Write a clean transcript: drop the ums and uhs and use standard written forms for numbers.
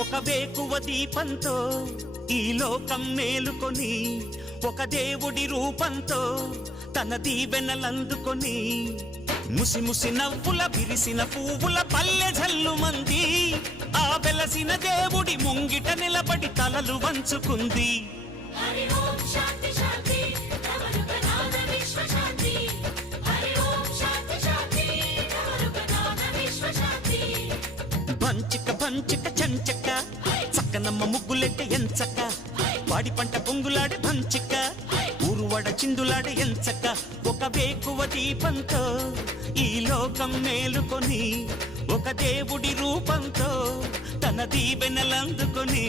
ఒక వేకువ దీపంతో ఈ లోకం మేలుకొని ఒక దేవుడి రూపంతో తన దీవెనలందుకొని ముసి ముసి నవ్వుల విరిసిన పువ్వుల పల్లె జల్లు మంది ఆ వెలసిన దేవుడి ముంగిట నిలబడి తలలు వంచుకుంది. హరి ఓం శాంతి శాంతి నవరుగనాద విశ్వశాంతి. హరి ఓం శాంతి శాంతి నవరుగనాద విశ్వశాంతి. బంచిక బంచిక చంచక చక్కనమ్మ ముగ్గులెట్ట ఎంచక వాడి పంట పొంగులాడే బంచిక ఊరువడ చిందులాడే ఎంచక ఒక వేకువ దీపంతో ఈ లోకం మేలుకొని ఒక దేవుడి రూపంతో తన దీవెనలందుకొని